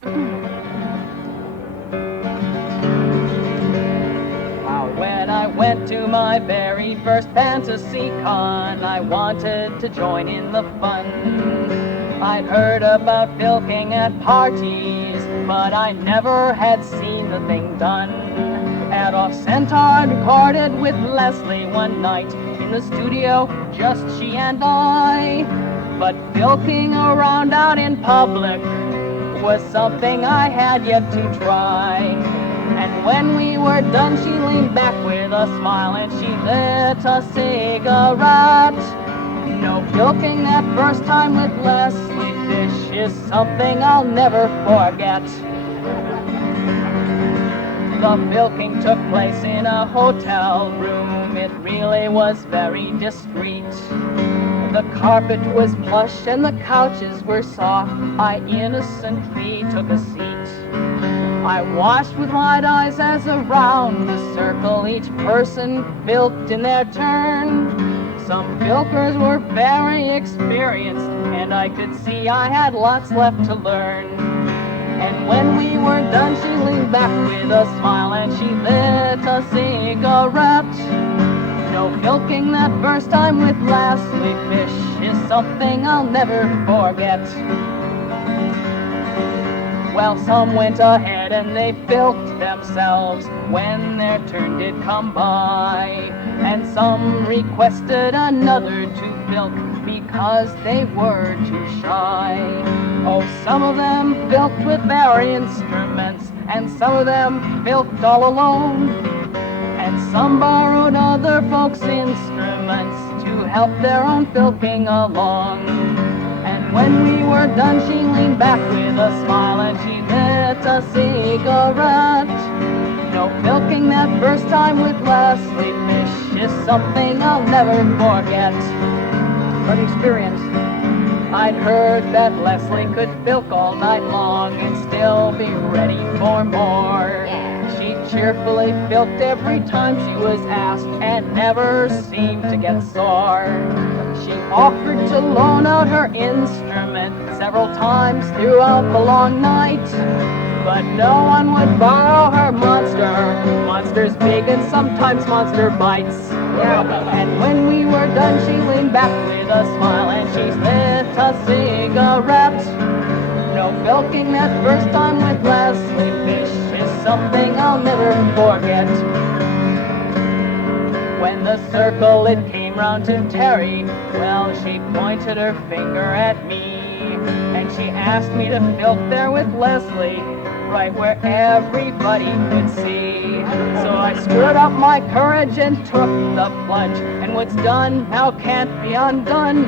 When I went to my very first fantasy con, I wanted to join in the fun. I'd heard about filking at parties, but I never had seen the thing done. At Off Center, I recorded with Leslie one night in the studio, just she and I. But filking around out in public was something I had yet to try. And when we were done, she leaned back with a smile and she lit a cigarette. No, filking that first time with Leslie Fish is something I'll never forget. The filking took place in a hotel room. It really was very discreet. The carpet was plush and the couches were soft. I innocently took a seat. I watched with wide eyes as around the circle each person filked in their turn. Some filkers were very experienced, and I could see I had lots left to learn. And when we were done, she leaned back with a smile and she lit a cigarette. No, filking that first time with Leslie Fish is something I'll never forget. Well, some went ahead and they filked themselves when their turn did come by. And some requested another to filk because they were too shy. Oh, some of them filked with their instruments, and some of them filked all alone. And some borrowed other folks' instruments to help their own filking along. And when we were done, she leaned back with a smile and she lit a cigarette. No, filking that first time with Leslie Fish is something I'll never forget. From experience, I'd heard that Leslie could filk all night long and still be ready for more. She cheerfully filked every time she was asked and never seemed to get sore. She offered to loan out her instrument several times throughout the long night, but no one would borrow her monster. Monster's big and sometimes monster bites. And when we were done, she leaned back with a smile and she lit a cigarette. No, filking that first time with Leslie Fish is something I'll never forget. When the circle it came round to Terry, well, she pointed her finger at me, and she asked me to filk there with Leslie, right where everybody could see. So I screwed up my courage and took the plunge, and what's done now can't be undone.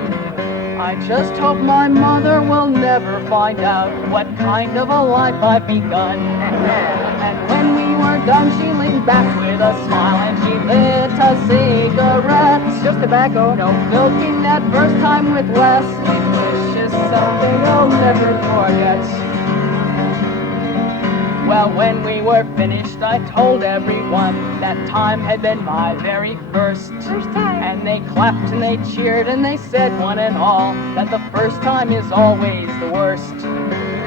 I just hope my mother will never find out what kind of a life I've begun. And when we were done, she leaned back with a smile and she lit a cigarette. Just tobacco. No, filking that first time with Leslie Fish is something I'll never forget. Well, when we were finished, I told everyone that time had been my very first time. And they clapped and they cheered and they said one and all that the first time is always the worst.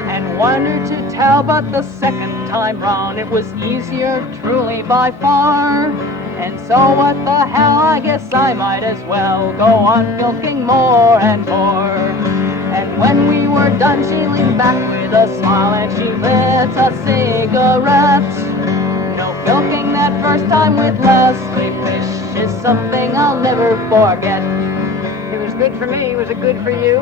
And wondered to tell, but the second time round it was easier truly by far. And so what the hell, I guess I might as well go on filking more and more. And when we were done, she leaned back with a smile and she lit a cigarette. No, filking that first time with Leslie Fish is something I'll never forget. It was good for me. Was it good for you?